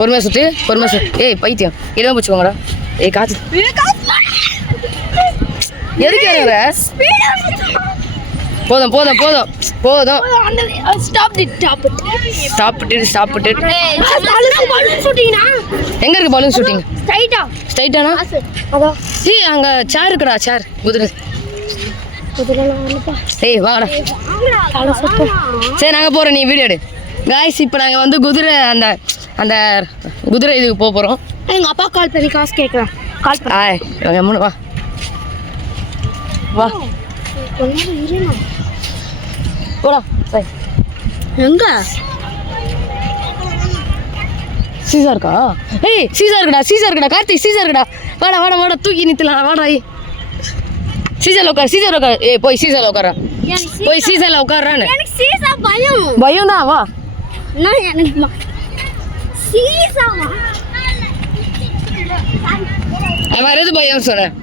பொறுமையா சுத்து. ஏய் பைத்தியம் இடம் பிடிச்சுக்கோங்கடா. ஏய் காத்து எதுக்கு ஏறுற? போதும் எங்க இருக்கு பலூன் ஷூட்டிங்? ஸ்ட்ரைட்டானா? ஏய் அங்க சேர் இருக்குடா, சேர் குதிரை. ஏய் வாடா. சரி நாங்க போறோம், நீ வீடியோ எடு. காய்ஸ் இப்போ நாங்கள் வந்து குதிரை அந்த அந்த குதிரை இதுக்கு போக போகிறோம். எங்கள் அப்பா கால் பண்ணி காசு கேட்குறேன். கால் பண்ண மூணு வா வா போடா. சரி எங்க சீசா இருக்கா? ஏய் சீசா இருக்குடா கார்த்திக், சீசா இருக்குடா. வாடா தூக்கி நிறுத்தலாம். வாடா சீசால உட்கார். ஏய் போய் சீசால உட்கார. போய் சீசால உட்கார்றான்னு. எனக்கு சீசா பயம் தான். வா நான் எனக்கு சீசாவா வேற எது பயம் சொன்னேன்?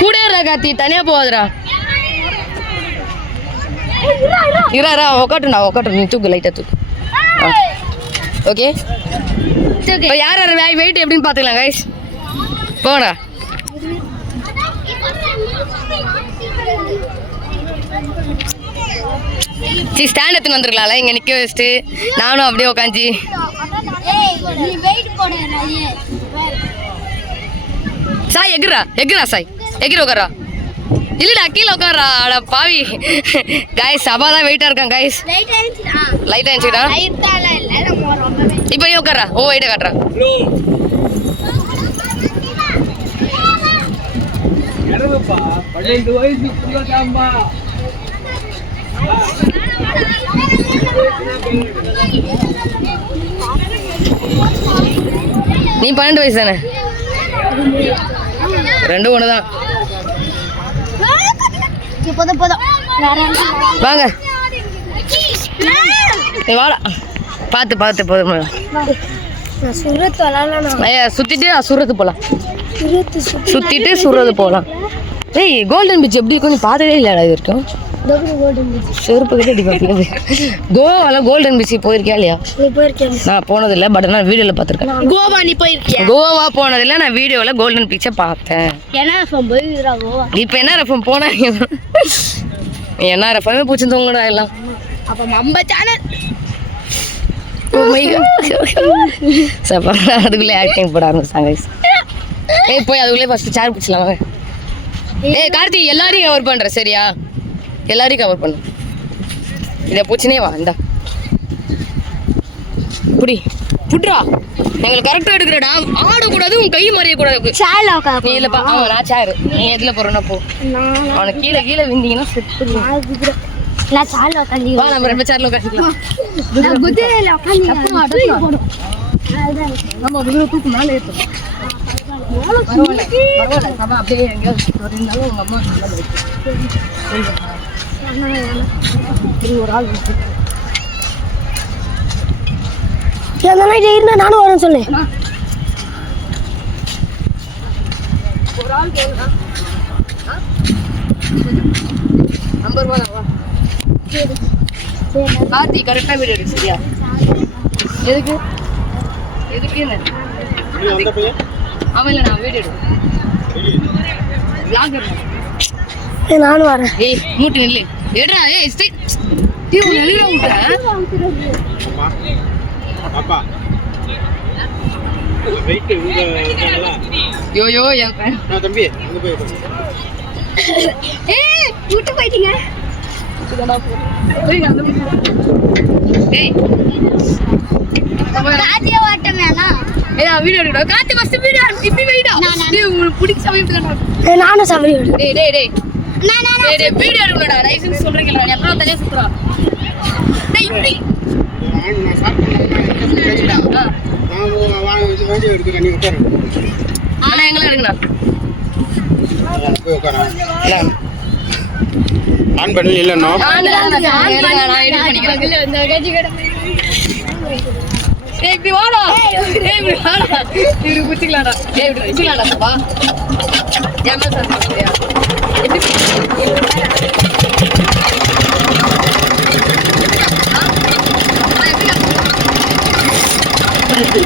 கூட கார்த்தி, தனியா போகாதடா. இரா உக்காட்டு. நீ தூக்கு, லைட்டா தூக்கு. ஓகே யார் வெயிட் எப்படின்னு பாத்துக்கலாம் கைஸ். போடா. ஸ்டாண்ட் எடுத்துன்னு வந்துருக்கலாம்ல, இங்க நிக்க வச்சுட்டு நானும் அப்படியே உட்காந்து. சாய் எகுரா சாய் உட்காரா. இல்லடா கீழே உட்காரா. அட பாவி காய்ஸ், சபா தான் வெயிட்டா இருக்கான் காய்ஸ். லைட்டா இருந்துச்சுடா. இப்போ உட்காரா. ஓ வெயிட்ட காட்டுறா. நீ 12 வயசு தானே? ரெண்டும் ஒண்ணுதான். வாங்க வாடா. பார்த்து போதும். சுத்திட்டு சுரத்து போலாம். சுத்திட்டு சுரது போலாம். ஏய் கோல்டன் பீச் எப்படி இருக்கும்? நீ பார்த்ததே இல்லைடா இது வரைக்கும். செருப்பு கிட்ட அடி பார்க்கறது. கோவால கோல்டன் பீச் போயிருக்கியா இல்லையா? நான் போனதில்லை, பட் நான் வீடியோல பார்த்துருக்கேன். கோவா நீ போயிருக்கியா? கோவா போனதில்லை, நான் வீடியோல கோல்டன் பீச்சை பார்த்தேன். இப்போ என்ன ரஃபம் போனா என்ன ரஃபமே பூச்சி தூங்கடா எல்லாம். அப்ப நம்ம சேனல் அதுக்குள்ளே ஆக்டிங் போட ஆரம்பிச்சாங்க. ஏய் போய் அதுக்குள்ளே ஃபர்ஸ்ட் சேர் பிடிச்சலாம். ஏய் கார்த்தி எல்லாரையும் கவர் பண்ற சரியா? எல்லாரையும் கவர் பண்ணு. இதை பூச்சினே வா. இந்தா புட்ரா. எங்களுக்கு கரெக்டாக எடுக்கிறடா. ஆடக்கூடாது, உன் கை மறையக்கூடாது. நீ இல்லைப்பா. நான் சேரு. நீ எதில் போகிறோன்னா போ. அவனுக்கு கீழே விந்தீங்கன்னா செத்து. வா நம்ம ரெண்டு சேர்ல உட்காந்துக்கலாம். நம்ம குதிரை தூக்கு மேலே ஏற்றோம். அப்படியே எங்கேயாவது இருந்தாலும் உங்க அம்மா ஒரு ஆள் இருந்தா நானும் வரேன் சொல்லு. ஒரு ஆள் நம்பர் வா. கார்த்தி கரெக்டா வீடியோ எடு சரியா? எதுக்கு அவன் இல்லை, நான் வீடியோ எடு. நானும் வரேன். ஏய் மூட்டு நில்லு. எடுறா. ஏய் எழுதுற மூட்டை. யோயோ என் தம்பி விட்டு போயிட்டீங்க. வீடியோ எடுக்கணும். காத்து ஃபர்ஸ்ட் வீடியோ இப்படி வெயிடா. உங்களுக்கு பிடிச்ச சமயத்துல நானும் சமயம். டேய் வீடியோ எடுக்கணும்டா. லைசென்ஸ் சொல்றீங்களா? நீ அப்புறம் தனியா சுத்துறா. டேய் இப்படி ஆனா எங்கெல்லாம் எடுக்கணும். ஆன் பண்ணி இல்லைன்னா இப்படி வாடா. இப்படி குச்சிக்கலாடா. இப்படி குச்சிக்கலாடாப்பா. ஏமா சார் எப்படி இருக்கு